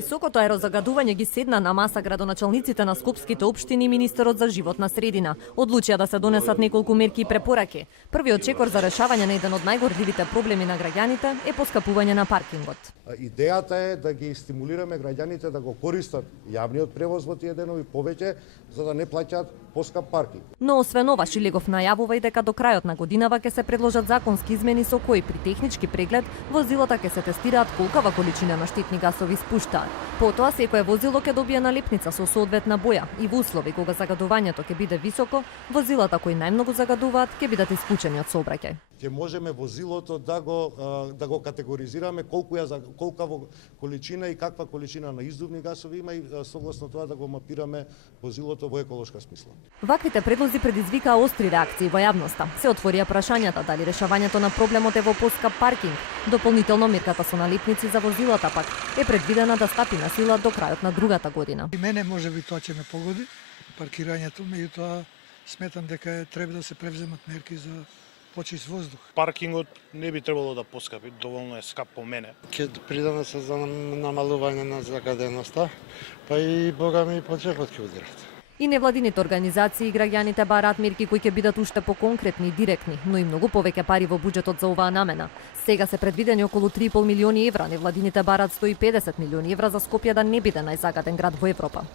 Високото аерозагадување ги седна на маса градоначалниците на скопските општини и министерот за животна средина. Одлучија да се донесат неколку мерки и препораки. Првиот чекор за решавање на еден од најгорливите проблеми на граѓаните е поскапување на паркингот. Идејата е да ги стимулираме граѓаните да го користат јавниот превоз во тие денови повеќе, за да не плаќаат поскап паркинг. Но освен ова, Шилегов најавува и дека до крајот на годинава ќе се предложат законски измени со кои при технички преглед возилата ќе се тестираат колкава количина на штетни гасови испуштаат. Потоа секое возило ќе добие налепница со соодветна боја и во услови кога загадувањето ќе биде високо, возилата кои најмногу загадуваат ќе бидат исклучени од сообраќај. Ќе можеме возилото да го категоризираме колкава количина и каква количина на издувни гасови има и согласно тоа да го мапираме возилото во еколошка смисла. Ваквите предлози предизвикаа остри реакции во јавноста. Се отворија прашањата дали решавањето на проблемот е во поскап паркинг. Дополнително мерката со налепници за возилата пак е предвидена да стапи на сила до крајот на другата година. И мене може би тоа ќе ме погоди паркирањето, меѓутоа сметам дека треба да се превземат мерки за почист воздух. Паркингот не би требало да поскапи, доволно е скап по мене. Ќе придонесе за намалување на загаденоста, па и богами по джепот ќе удират. И невладините организации и граѓаните бараат мерки кои ќе бидат уште поконкретни и директни, но и многу повеќе пари во буџетот за оваа намена. Сега се предвидени околу 3,5 милиони евра, невладините бараат 150 милиони евра за Скопје да не биде најзагаден град во Европа.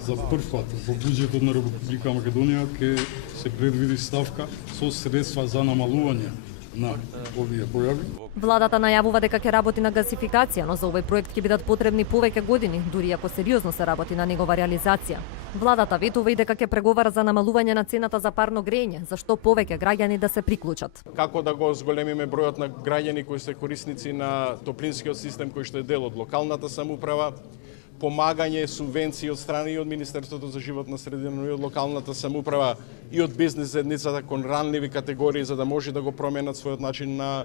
За прв пат во буџетот на Република Македонија ќе се предвиди ставка со средства за намалување на овие појави. Владата најавува дека ќе работи на гасификација, но за овој проект ќе бидат потребни повеќе години, дури ако сериозно се работи на негова реализација. Владата ветува и дека ќе преговара за намалување на цената за парно грејење, за што повеќе граѓани да се приклучат. Како да го зголемиме бројот на граѓани кои се корисници на топлинскиот систем кој што е дел од локалната самоуправа, помагање, субвенции од страна и од Министерството за животна средина и од локалната самоуправа и од бизнес заедницата кон ранливи категории за да може да го променат својот начин на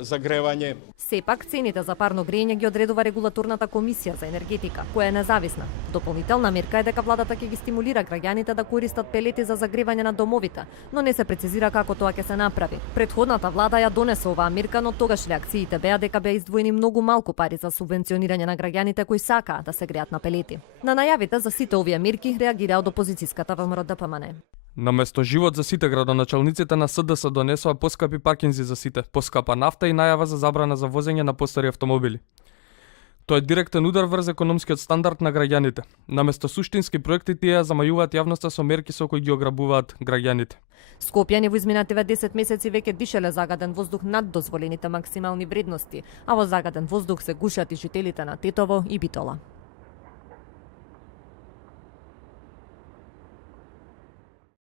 загревање. Сепак, цените за парно грејење ги одредува регулаторната комисија за енергетика, која е независна. Дополнителна мерка е дека владата ќе ги стимулира граѓаните да користат пелети за загревање на домовите, но не се прецизира како тоа ќе се направи. Претходната влада ја донесе оваа мерка, но тогаш реакциите беа дека беа издвоени многу малку пари за субвенционирање на граѓаните кои сакаат да се греат на пелети. На најавите за сите овие мерки реагира од опозицијската ВМРО-ДПМН. Наместо живот за сите, градоначалниците на СДС донесоа поскапи паркинзи за сите, поскапа нафта и најава за забрана за возење на постари автомобили. Тоа е директен удар врз економскиот стандард на граѓаните. Наместо суштински проекти тие замајуваат јавноста со мерки со кои ги ограбуваат граѓаните. Скопјани во изминативе 10 месеци веќе дишеле загаден воздух над дозволените максимални вредности, а во загаден воздух се гушат и жителите на Тетово и Битола.